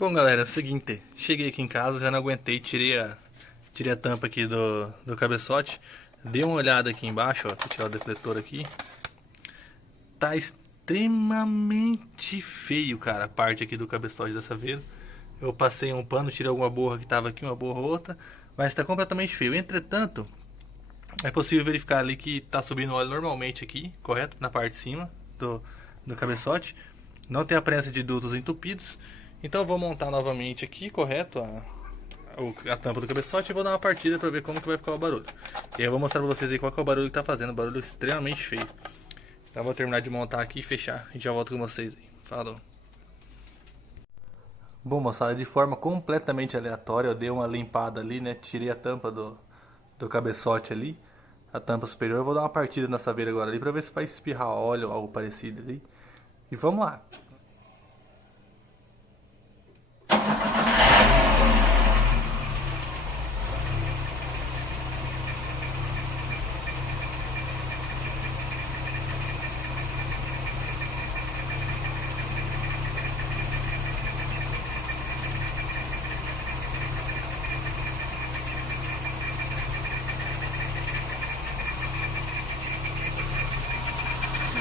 Bom, galera, é o seguinte, cheguei aqui em casa, já não aguentei, tirei a tampa aqui do cabeçote, dei uma olhada aqui embaixo, ó, vou tirar o defletor aqui. Tá extremamente feio, cara, a parte aqui do cabeçote dessa vez. Eu passei um pano, tirei alguma borra que tava aqui, uma borra ou outra, mas tá completamente feio. Entretanto, é possível verificar ali que tá subindo óleo normalmente aqui, correto? Na parte de cima do cabeçote. Não tem a presença de dutos entupidos. Então eu vou montar novamente aqui, correto? A tampa do cabeçote e vou dar uma partida para ver como que vai ficar o barulho. E aí eu vou mostrar para vocês aí qual que é o barulho que tá fazendo. Barulho extremamente feio. Então eu vou terminar de montar aqui e fechar. E já volto com vocês aí. Falou! Bom, moçada, de forma completamente aleatória, eu dei uma limpada ali, né? Tirei a tampa do cabeçote ali, a tampa superior. Eu vou dar uma partida na saveira agora ali pra ver se vai espirrar óleo ou algo parecido ali. E vamos lá!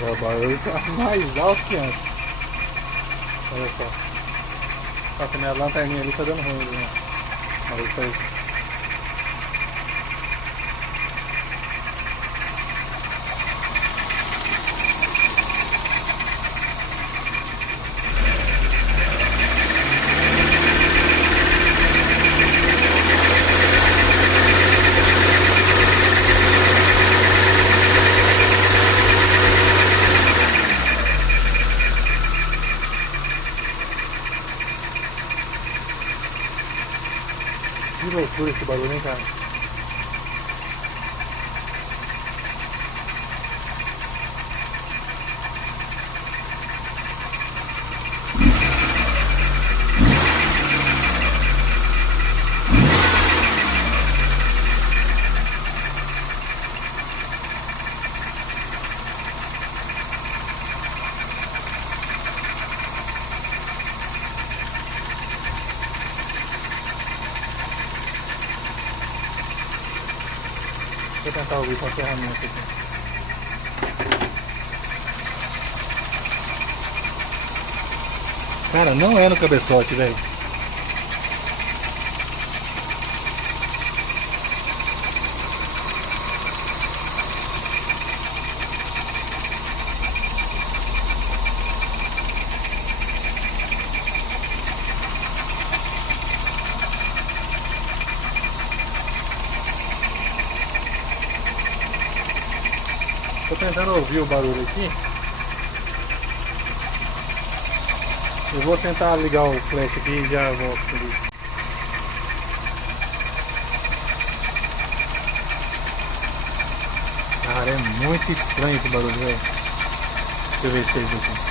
O barulho tá mais alto que antes. Olha só. Só que minha lanterninha ali tá dando ruim, né? Mas isso aí. Que loucura esse barulho, hein, cara? Vou tentar ouvir com a ferramenta aqui. Cara, não é no cabeçote, velho. Tô tentando ouvir o barulho aqui. Eu vou tentar ligar o flash aqui e já volto com isso. Cara, é muito estranho esse barulho, velho. Deixa eu ver se ele aqui.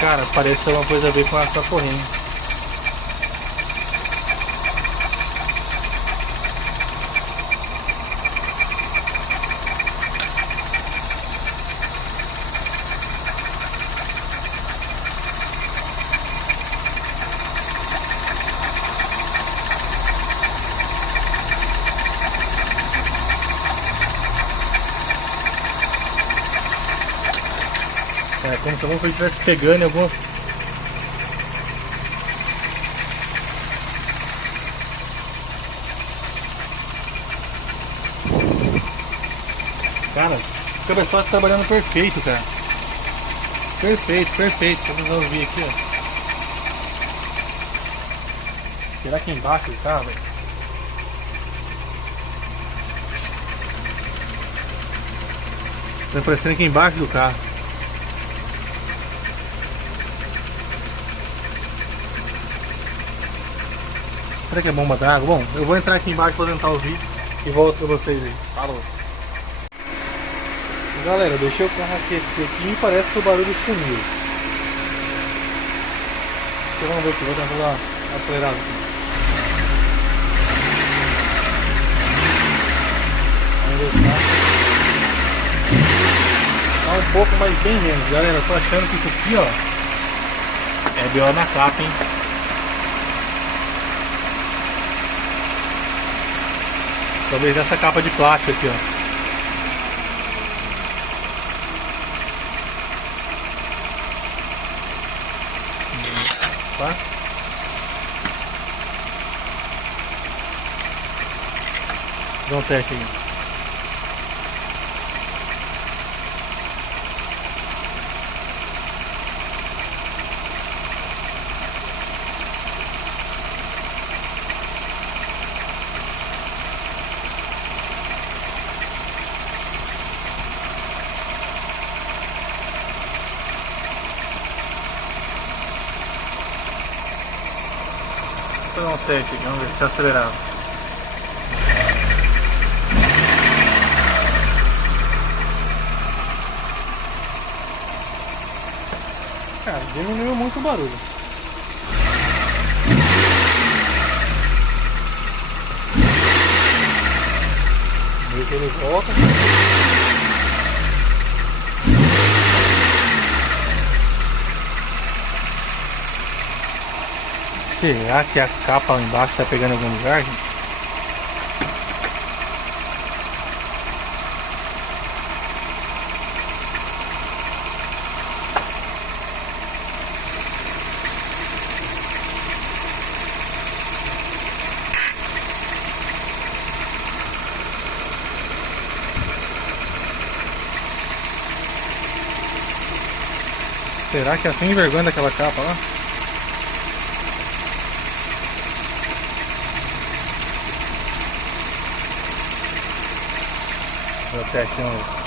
Cara, parece ter alguma coisa a ver com a corrente. É como se alguma coisa estivesse pegando em alguma... Cara, o cabeçote tá trabalhando perfeito, cara. Perfeito, perfeito. Vamos ouvir aqui, ó. Será que é embaixo do carro, velho? Tá aparecendo aqui embaixo do carro. Será que é bomba d'água? Bom, eu vou entrar aqui embaixo para tentar ouvir e volto pra vocês aí. Falou! Galera, deixei o carro aquecer aqui e parece que o barulho sumiu. Então vamos ver aqui, vou tentar dar uma acelerada aqui. ver se tá um pouco, mas bem menos. Galera, eu tô achando que isso aqui, ó, é BO na capa, hein? Talvez essa capa de plástico aqui, ó. Tá? Dá um teste aqui. Vou dar um teste aqui, vamos ver se está acelerado. Cara, diminuiu muito o barulho. Vê que ele volta. Será que a capa lá embaixo tá pegando em algum lugar, gente? Será que é assim envergonha daquela capa lá? Vou teste de novo.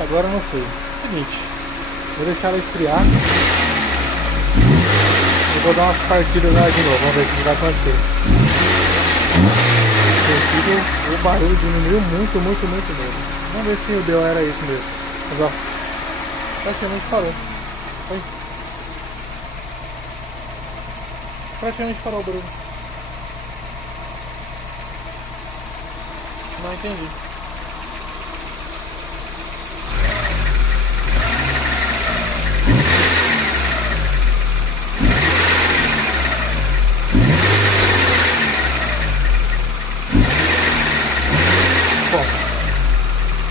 Agora eu não sei. Seguinte, vou deixar ela esfriar e vou dar umas partidas lá de novo. Vamos ver o que vai acontecer. O barulho diminuiu muito mesmo. Vamos ver se o BO era isso mesmo. Mas ó, praticamente parou. Oi. Praticamente parou o barulho. Não entendi.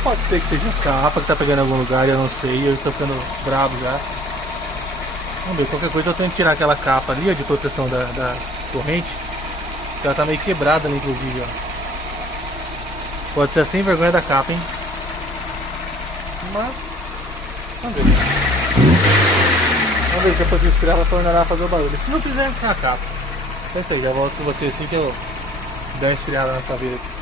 Pode ser que seja a capa que tá pegando em algum lugar e eu não sei, e eu tô ficando bravo já. Vamos ver, qualquer coisa eu tenho que tirar aquela capa ali, ó, de proteção da corrente, que ela tá meio quebrada ali, inclusive, ó. Pode ser assim, vergonha da capa, hein? Mas, vamos ver. Vamos ver, depois que esfriar ela tornará a fazer o barulho. Se não fizer, com a capa. É isso aí, já volto com você assim que eu der uma esfriada nessa vida aqui.